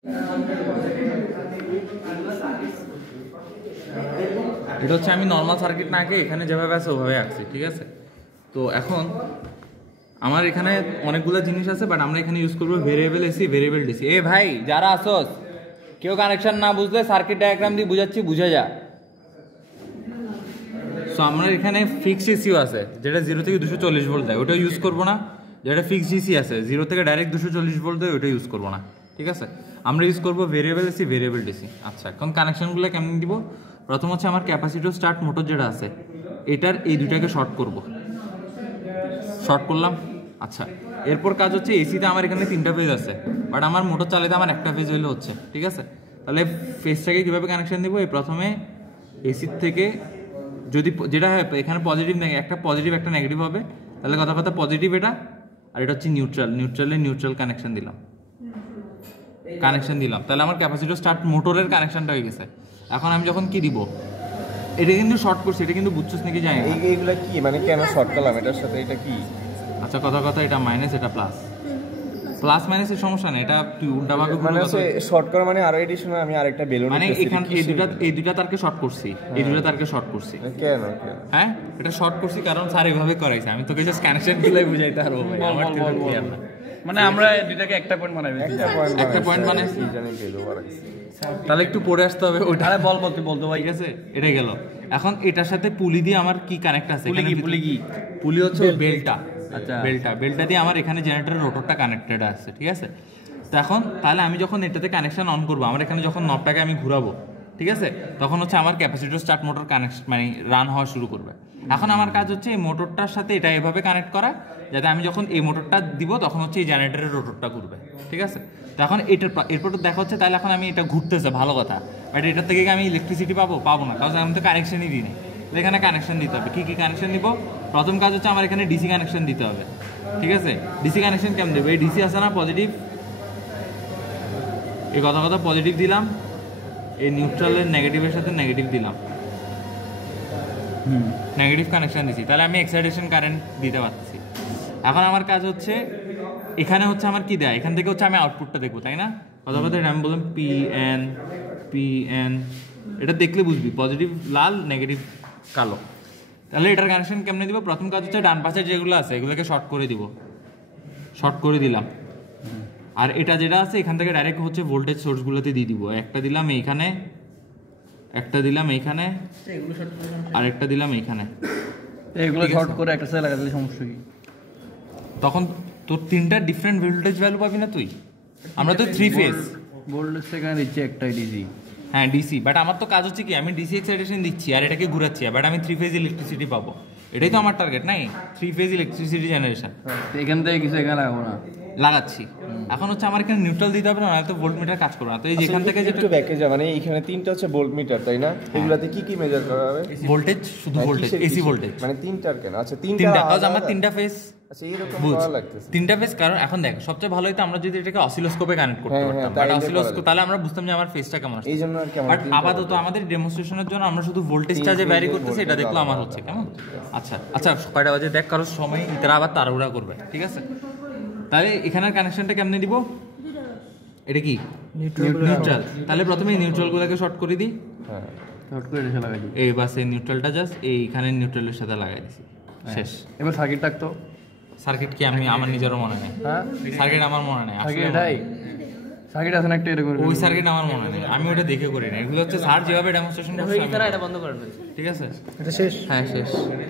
এটা হচ্ছে আমি নর্মাল সার্কিট না আঁকে এখানে যেভাবে আছে ওভাবে আঁকছি, ঠিক আছে। তো এখন আমার এখানে অনেকগুলো জিনিস আছে, বাট আমরা এখানে ইউজ করবো ভেরিয়েবল এসি, ভেরিয়েবল ডিসি। এ ভাই যারা আসোস, কেউ কানেকশন না বুঝলে সার্কিট ডায়াগ্রাম দিয়ে বুঝাচ্ছি, বুঝে যা। সো আমরা এখানে ফিক্সড এসিও আছে যেটা 0 থেকে 240 ভোল্ট দেয়, ওটা ইউজ করবো না। যেটা ফিক্সড ডিসি আছে 0 থেকে ডাইরেক্ট 240 ভোল্ট দেয়, ওটা ইউজ করবো না, ঠিক আছে। আমরা ইউজ করবো ভেরিয়েবল এসি, ভেরিয়েবল ডিসি। আচ্ছা, এখন কানেকশনগুলো কেমন দিব? প্রথম হচ্ছে আমার ক্যাপাসিটর স্টার্ট মোটর যেটা আছে এটার এই দুইটাকে শর্ট করব, শর্ট করলাম। আচ্ছা, এরপর কাজ হচ্ছে এসিতে আমার এখানে 3টা ফেজ আছে, বাট আমার মোটর চালাতে আমার একটা ফেজ হইলে হচ্ছে, ঠিক আছে। তাহলে ফেজটাকে কীভাবে কানেকশন দিব? এই প্রথমে এসির থেকে যদি যেটা এখানে পজিটিভ, একটা পজিটিভ একটা নেগেটিভ হবে, তাহলে কথা পজিটিভ এটা, আর এটা হচ্ছে নিউট্রাল, নিউট্রাল কানেকশন দিলাম, তাহলে আমার ক্যাপাসিটর স্টার্ট মোটরের কানেকশনটা হয়ে গেছে। এখন আমি যখন কি দিব, এটা কিন্তু শর্ট করছি, এটা কিন্তু বুঝছিস নাকি জানি না। এইগুলা কি মানে কেন শর্ট করলাম এটার সাথে, এটা কি? আচ্ছা, কথা এটা মাইনাস, এটা প্লাস। প্লাস মাইনাসের সমস্যা নেই, এটা তুই উল্টাভাবে মানে শর্ট করা মানে আরো এডিশনাল আমি আরেকটা বেলুন মানে এখান এই দুইটা তারকে শর্ট করছি, এই দুইটা তারকে শর্ট করছি। কেন? হ্যাঁ, এটা শর্ট করছি কারণ স্যার এইভাবে করাইছে, আমি তোকে জাস্ট কানেকশন গুলাই বুঝাইতে পারবো ভাই, আমার ক্লিয়ার না। মানে আমরা দুইটাকে একটা পয়েন্ট বানাই, একটা পয়েন্ট বানাইছি, জানি বেলুন বানাইছি। তাহলে একটু পড়ে আসতে হবে ওইটা। আরে বলতে ভাই, ঠিক আছে, এটা গেল। এখন এটার সাথে পুলি দিয়ে আমার কি কানেক্ট আছে? পুলি হচ্ছে বেলটা। আচ্ছা, বেলটা দিয়ে আমার এখানে জেনারেটরের রোটরটা কানেক্টেড আছে, ঠিক আছে। তো এখন তাহলে আমি যখন এটাতে কানেকশন অন করবো, আমার এখানে যখন নবটাকে আমি ঘুরাবো, ঠিক আছে, তখন হচ্ছে আমার ক্যাপাসিটর স্টার্ট মোটর কানেকশন মানে রান হওয়া শুরু করবে। এখন আমার কাজ হচ্ছে এই মোটরটার সাথে এটা এভাবে কানেক্ট করা, যাতে আমি যখন এই মোটরটা দিব তখন হচ্ছে এই জেনারেটরের রোটরটা ঘুরবে, ঠিক আছে। তো এখন এরপর দেখা হচ্ছে তাহলে এখন আমি এটা ঘুরতেছে, ভালো কথা, বাট এটার থেকে আমি ইলেকট্রিসিটি পাবো না, কারণ আমি তো কানেকশনই দিই না। এখানে কানেকশন দিতে হবে। কি কানেকশন দিব? প্রথম কাজ হচ্ছে আমার এখানে ডিসি কানেকশন দিতে হবে, ঠিক আছে। ডিসি কানেকশন কেমন দেবো? এই ডিসি আছে না পজিটিভ, এই কথা পজিটিভ দিলাম, এই নিউট্রালের নেগেটিভের সাথে নেগেটিভ দিলাম, নেগেটিভ কানেকশন দিছি, তাহলে আমি এক্সাইটেশন কারেন্ট দিতে পারছি। এখন আমার কাজ হচ্ছে এখানে হচ্ছে আমার কি দেয়, এখান থেকে হচ্ছে আমি আউটপুটটা দেখবো, তাই না? কথা আমি বললাম পিএন, এটা দেখলে বুঝবি পজিটিভ লাল, নেগেটিভ কালো। তাহলে এটার কানেকশন কেমনে দিব? প্রথম কাজ হচ্ছে ডান পাশের যেগুলো আছে এগুলোকে শর্ট করে দিব, শর্ট করে দিলাম। আর এটা যেটা আছে এখান থেকে ডাইরেক্ট হচ্ছে ভোল্টেজ সোর্সগুলোতে দিয়ে দিব। একটা দিলাম এইখানে, একটা দিলাম এইখানে, আর একটা দিলাম এইখানে। এগুলো শর্ট করে একটা সাইড লাগালে সমস্যা কি? তখন তোর 3টা ডিফারেন্ট ভোল্টেজ ভ্যালু পাবি না তুই? আমরা তো 3 ফেজ ভোল্টেজ সেখানে দিচ্ছি, একটাই ডিসি। হ্যাঁ, ডিসি, বাট আমার তো কাজ হচ্ছে কি, আমি ডিসি এক্সাইটেশন দিচ্ছি আর এটাকে ঘুরাচ্ছি, বাট আমি 3 ফেজ ইলেকট্রিসিটি পাবো। এটাই তো আমার টার্গেট, নাই? 3 ফেজ ইলেকট্রিসিটি জেনারেশন। এখান থেকে কিছু এখানে লাগাবো না, লাগাচ্ছি। এখন হচ্ছে আমার এখানে নিউট্রাল দিতে হবে না, তো ভোল্ট মিটার কাজ করবে না। তো এই যেখান থেকে একটু ব্যাকে যা, মানে এখানে 3টা হচ্ছে ভোল্ট মিটার, তাই না? এগুলাতে কি মেজার করা হবে? ভোল্টেজ, শুধু ভোল্টেজ, এসি ভোল্টেজ। মানে 3টার কেন? আচ্ছা, 3টা কাজ আমার 3টা ফেজ। আচ্ছা, এরকম ভালো লাগতেছে 3টা ফেজ, কারণ এখন দেখ সবচেয়ে ভালো হতো আমরা যদি এটাকে অসিলোস্কোপে কানেক্ট করতে পারতাম, বাট অসিলোস্কোপ তাহলে আমরা বুঝতাম যে আমার ফেজটা কেমন আসছে। এইজন্য আর কেমন, বাট আপাতত আমাদের ডেমনস্ট্রেশনের জন্য আমরা শুধু ভোল্টেজটা যে ভ্যারি করতেছি এটা দেখলো আমার হচ্ছে কেমন। আচ্ছা কয়টা বাজে দেখ, কারোর সময় তারা আবার তাড়াহুড়া করবে, ঠিক আছে। তাহলে এখানের কানেকশনটা কেমনে দিব? এটা কি নিউট্রাল, তাহলে প্রথমে নিউট্রালগুলোকে শর্ট করে দিই। হ্যাঁ, শর্ট করে এসে লাগাই দিই। এই বাস এই নিউট্রালটা জাস্ট এইখানে নিউট্রালের সাথে লাগাই দিছি, শেষ। এবার সার্কিট থাকতো। সার্কিট কি আমি আমার নিজেরও মনে নেই, হ্যাঁ সার্কিট আমার মনে নেই, এটাই সার্কিট আছে না একটা, এরকম ওই সার্কিট আমার মনে নেই, আমি ওটা দেখে করি না। এগুলো হচ্ছে স্যার যেভাবে ডেমনস্ট্রেশন করছে, এটা বন্ধ করে ফেলছি। ঠিক আছে, এটা শেষ। হ্যাঁ শেষ।